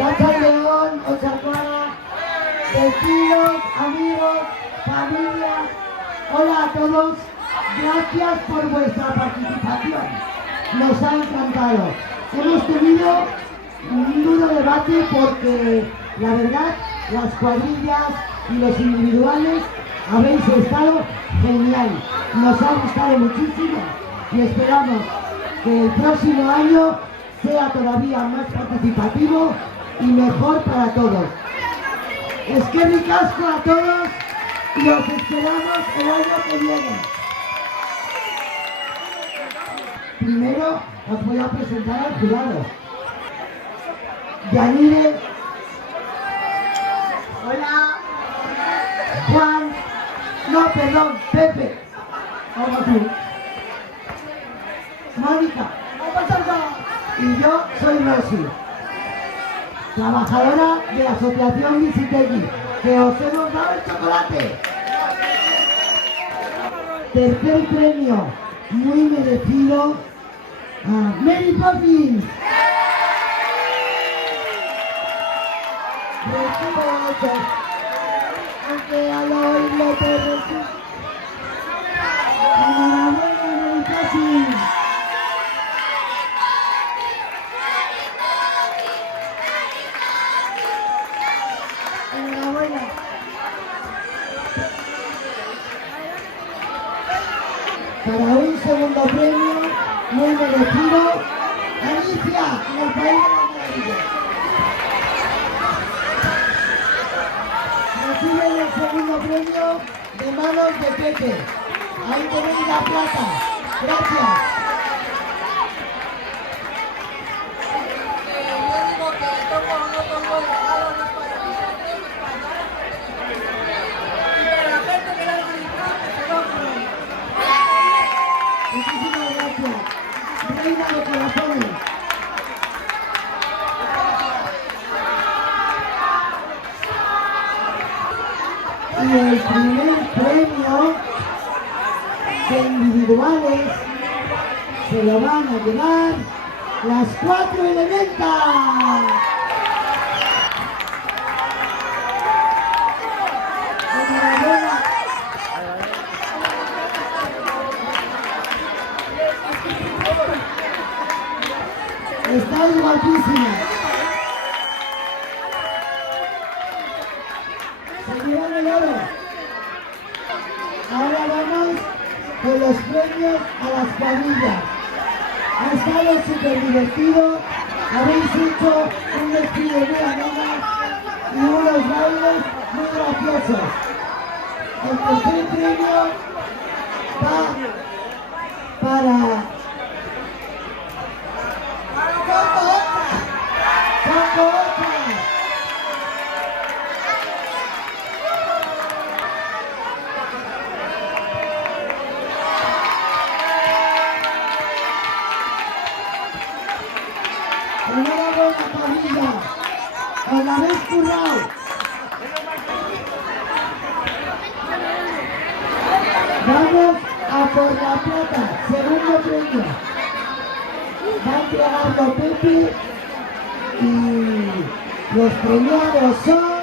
León, Ocharcuara, vecinos, amigos, familia. Hola a todos, gracias por vuestra participación. Nos ha encantado. Hemos tenido un duro debate porque la verdad las cuadrillas y los individuales habéis estado genial. Nos ha gustado muchísimo y esperamos que el próximo año sea todavía más participativo y mejor para todos. Es que ricasco a todos y os esperamos el año que viene. Primero os voy a presentar al jurado. Yanire. Hola. Juan. No, perdón, Pepe. Vamos tú. Mónica. Y yo soy Rosy, trabajadora de la Asociación Visitegui, que os hemos dado el chocolate. Tercer premio, muy merecido, a Mary Poppins. Aunque al oírlo te resulta. Enhorabuena, Mary Poppins. Enhorabuena. Para un segundo premio, muy merecido, Alicia, en el País de las Maravillas. Reciben el segundo premio de manos de Pepe. Ahí tenéis la plata. Gracias. Yo digo que toco o no toco el regalo, no es para mí, pero la gente que lo ha organizado, que se lo cree. Muchísimas gracias. Reina de corazones. Y el primer premio de individuales se lo van a llevar las 4 elementas. Enhorabuena. Estáis guapísimas. Se llevan el oro. Ahora vamos con los premios a las cuadrillas. Ha estado súper divertido. Habéis hecho un desfile muy ameno y unos bailes muy graciosos. El tercer premio va para Paco Otra. Enhorabuena, cuadrilla. Os la habéis currado. Vamos a por la plata, segundo premio. Va a entregarlo Pepe y los premiados son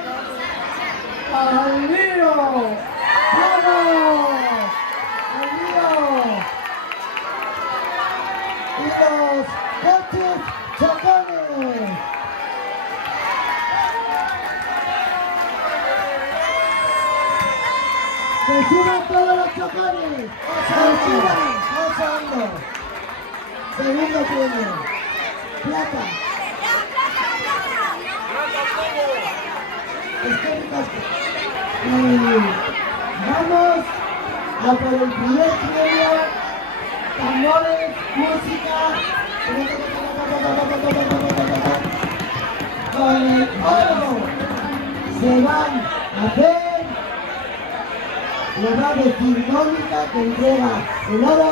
¡Al lío! ¡Vamos! ¡Al lío! Y los coches chocones. ¡Se suban todos los chocones! ¡Se suban! ¡Pasando! Segundo premio. Plata. Y vamos a por el primer premio. Tambores, música. Con el oro se van a hacer. Le va a decir Mónica que entrega el oro.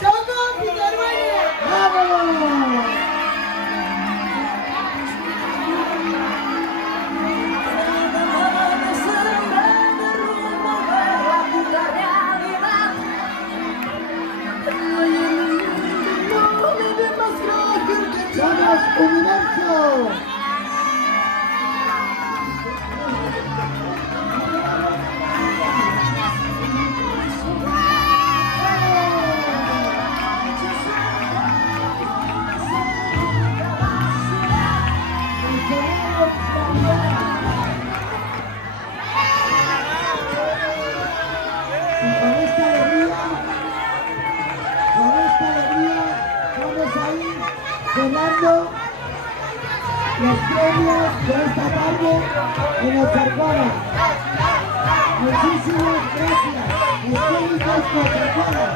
¡Choco Figueruelas! ¡Vámonos! Somos Universo. Y con esta alegría, vamos a ir ganando los premios de esta tarde en el Cercona. Muchísimas gracias. Esténicos Coca-Cola.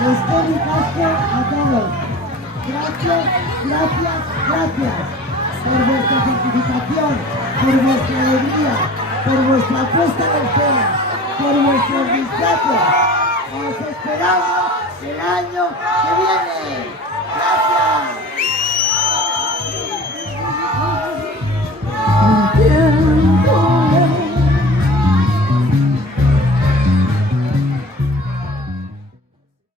Les dedicaste a todos. Gracias, gracias, gracias por vuestra participación, por vuestra alegría, por vuestra puesta en escena, por vuestros disfraces. Os esperamos el año que viene. Gracias.